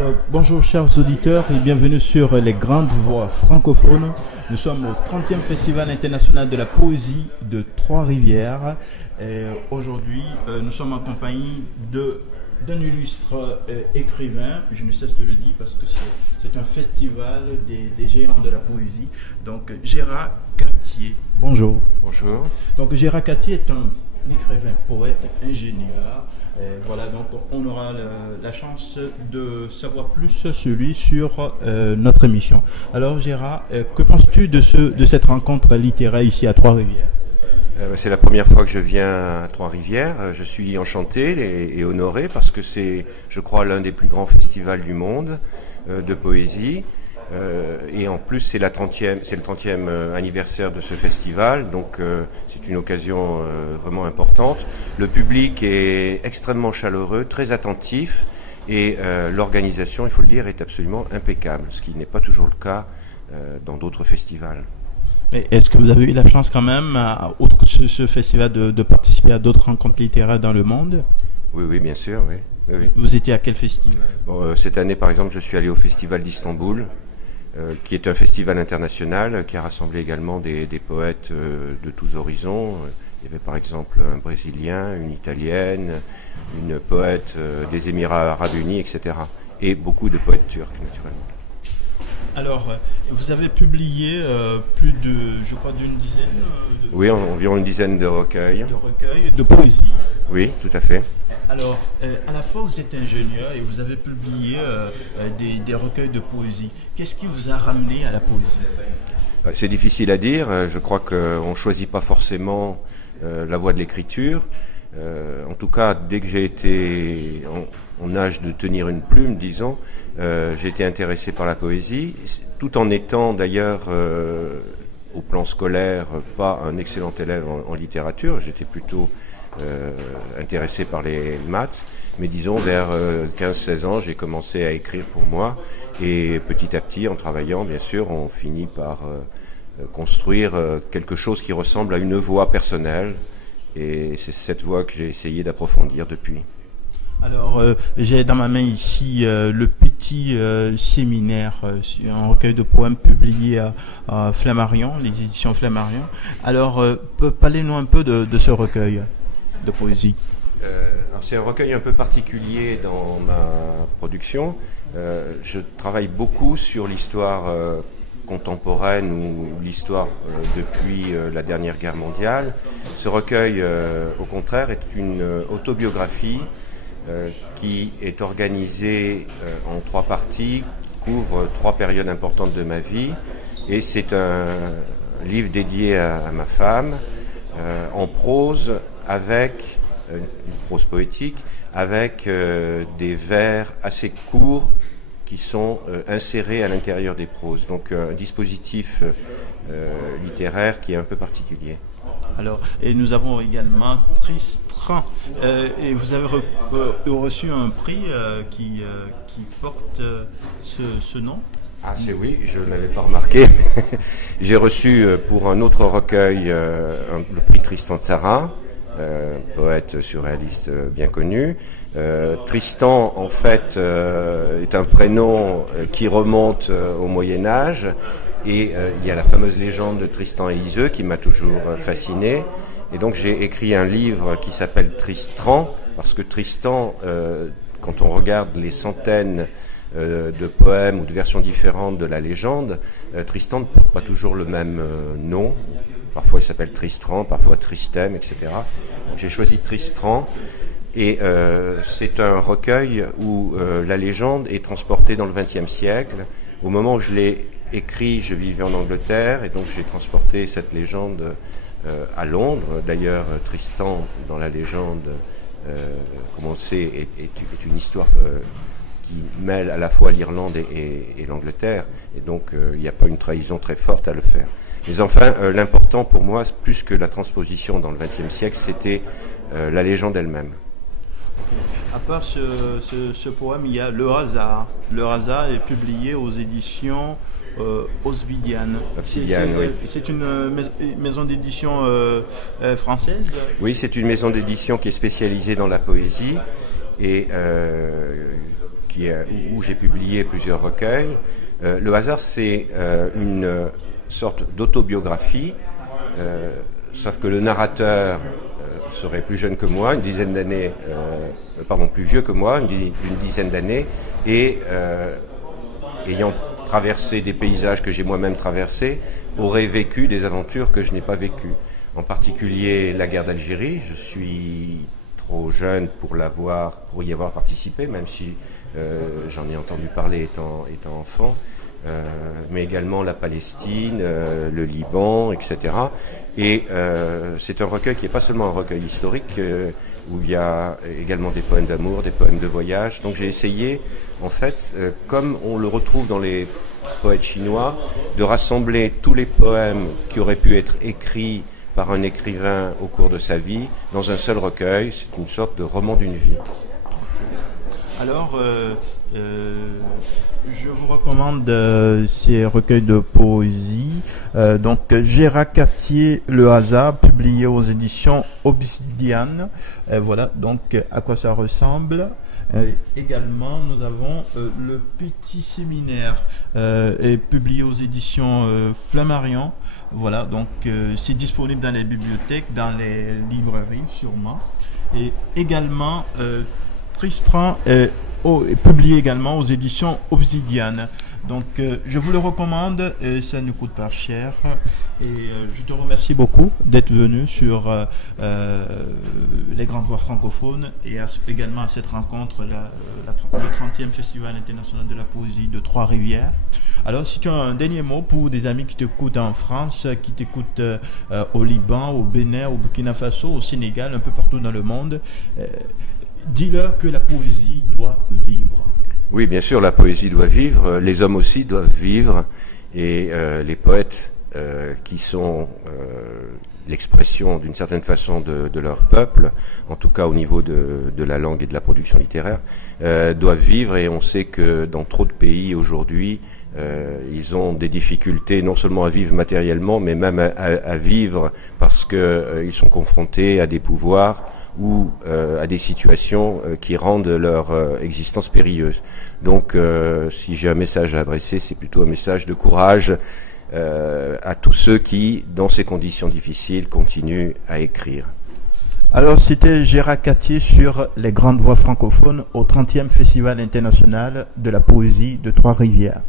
Alors, bonjour chers auditeurs et bienvenue sur les grandes voix francophones. Nous sommes au 30e Festival international de la poésie de Trois-Rivières. Aujourd'hui, nous sommes en compagnie d'un illustre écrivain, je ne cesse de le dire parce que c'est un festival des géants de la poésie. Donc Gérard Cartier, bonjour. Bonjour. Donc Gérard Cartier est un écrivain, poète, ingénieur. Voilà, donc on aura la chance de savoir plus sur lui sur notre émission. Alors Gérard, que penses-tu de cette rencontre littéraire ici à Trois-Rivières? C'est la première fois que je viens à Trois-Rivières. Je suis enchanté et honoré parce que c'est, je crois, l'un des plus grands festivals du monde de poésie. Et en plus, c'est le 30e anniversaire de ce festival, donc c'est une occasion vraiment importante. Le public est extrêmement chaleureux, très attentif, et l'organisation, il faut le dire, est absolument impeccable, ce qui n'est pas toujours le cas dans d'autres festivals. Mais est-ce que vous avez eu la chance quand même, outre ce festival, de participer à d'autres rencontres littéraires dans le monde? Oui, bien sûr, oui. Oui. Vous étiez à quel festival? Cette année, par exemple, je suis allé au Festival d'Istanbul, qui est un festival international qui a rassemblé également des poètes de tous horizons. Il y avait par exemple un Brésilien, une Italienne, une poète des Émirats Arabes Unis, etc. Et beaucoup de poètes turcs, naturellement. Alors, vous avez publié plus de, je crois, d'une dizaine Oui, environ une dizaine de recueils. De recueils de poésie. Oui, tout à fait. Alors, à la fois, vous êtes ingénieur et vous avez publié des recueils de poésie. Qu'est-ce qui vous a ramené à la poésie? C'est difficile à dire. Je crois qu'on ne choisit pas forcément la voie de l'écriture. En tout cas, dès que j'ai été en âge de tenir une plume, disons, j'ai été intéressé par la poésie, tout en étant d'ailleurs, au plan scolaire, pas un excellent élève en littérature. J'étais plutôt intéressé par les maths, mais disons vers 15-16 ans, j'ai commencé à écrire pour moi, et petit à petit, en travaillant, bien sûr, on finit par construire quelque chose qui ressemble à une voix personnelle, et c'est cette voix que j'ai essayé d'approfondir depuis. Alors, j'ai dans ma main ici le petit séminaire, un recueil de poèmes publié à Flammarion, les éditions Flammarion. Alors, parlez-nous un peu de ce recueil de poésie. C'est un recueil un peu particulier dans ma production. Je travaille beaucoup sur l'histoire contemporaine ou l'histoire depuis la dernière guerre mondiale. Ce recueil, au contraire, est une autobiographie qui est organisée en 3 parties, qui couvre 3 périodes importantes de ma vie. Et c'est un livre dédié à ma femme, en prose, avec une prose poétique, avec des vers assez courts qui sont insérés à l'intérieur des proses. Donc un dispositif littéraire qui est un peu particulier. Alors, et nous avons également Tristan. Et vous avez reçu un prix qui porte ce nom? Ah, c'est oui, je ne l'avais pas remarqué. J'ai reçu pour un autre recueil le prix Tristan Tzara, poète surréaliste bien connu. Tristan, en fait, est un prénom qui remonte au Moyen-Âge, et il y a la fameuse légende de Tristan et Iseux qui m'a toujours fasciné. Et donc j'ai écrit un livre qui s'appelle Tristran, parce que Tristan, quand on regarde les centaines de poèmes ou de versions différentes de la légende, Tristan ne porte pas toujours le même nom. Parfois il s'appelle Tristran, parfois Tristem, etc. Donc, j'ai choisi Tristran, et c'est un recueil où la légende est transportée dans le XXe siècle. Au moment où je l'ai écrit, je vivais en Angleterre, et donc j'ai transporté cette légende à Londres. D'ailleurs, Tristan, dans la légende, comme on le sait, est une histoire qui mêle à la fois l'Irlande et l'Angleterre, et donc il n'y a pas une trahison très forte à le faire. Mais enfin, l'important pour moi, plus que la transposition dans le XXe siècle, c'était la légende elle-même. À part ce poème, il y a Le Hasard. Le Hasard est publié aux éditions Obsidian. Oui. C'est une maison d'édition française? Oui, c'est une maison d'édition qui est spécialisée dans la poésie et où j'ai publié plusieurs recueils. Le hasard, c'est une sorte d'autobiographie, sauf que le narrateur serait plus jeune que moi, une dizaine d'années, plus vieux que moi, d'une dizaine d'années, et ayant traversé des paysages que j'ai moi-même traversés, aurait vécu des aventures que je n'ai pas vécues. En particulier la guerre d'Algérie. Je suis trop jeune pour y avoir participé, même si j'en ai entendu parler étant enfant. Mais également la Palestine, le Liban, etc. Et c'est un recueil qui n'est pas seulement un recueil historique, où il y a également des poèmes d'amour, des poèmes de voyage. Donc j'ai essayé, en fait, comme on le retrouve dans les poètes chinois, de rassembler tous les poèmes qui auraient pu être écrits par un écrivain au cours de sa vie dans un seul recueil. C'est une sorte de roman d'une vie. Alors, je vous recommande ces recueils de poésie. Donc, Gérard Cartier, Le hasard, publié aux éditions Obsidian. Voilà, donc à quoi ça ressemble. Également, nous avons Le Petit Séminaire, publié aux éditions Flammarion. Voilà, donc c'est disponible dans les bibliothèques, dans les librairies sûrement. Et également, Tristan est publié également aux éditions Obsidian. Donc je vous le recommande, ça ne coûte pas cher. Et je te remercie beaucoup d'être venu sur les Grandes Voix francophones et également à cette rencontre, le 30e Festival international de la poésie de Trois-Rivières. Alors si tu as un dernier mot pour des amis qui t'écoutent en France, qui t'écoutent au Liban, au Bénin, au Burkina Faso, au Sénégal, un peu partout dans le monde, dis-leur que la poésie doit vivre. Oui, bien sûr, la poésie doit vivre, les hommes aussi doivent vivre, et les poètes qui sont l'expression d'une certaine façon de leur peuple, en tout cas au niveau de la langue et de la production littéraire, doivent vivre, et on sait que dans trop de pays aujourd'hui, ils ont des difficultés non seulement à vivre matériellement, mais même à vivre parce qu'ils sont confrontés à des pouvoirs ou à des situations qui rendent leur existence périlleuse. Donc si j'ai un message à adresser, c'est plutôt un message de courage à tous ceux qui, dans ces conditions difficiles, continuent à écrire. Alors c'était Gérard Cartier sur les Grandes Voix francophones au 30e Festival international de la poésie de Trois-Rivières.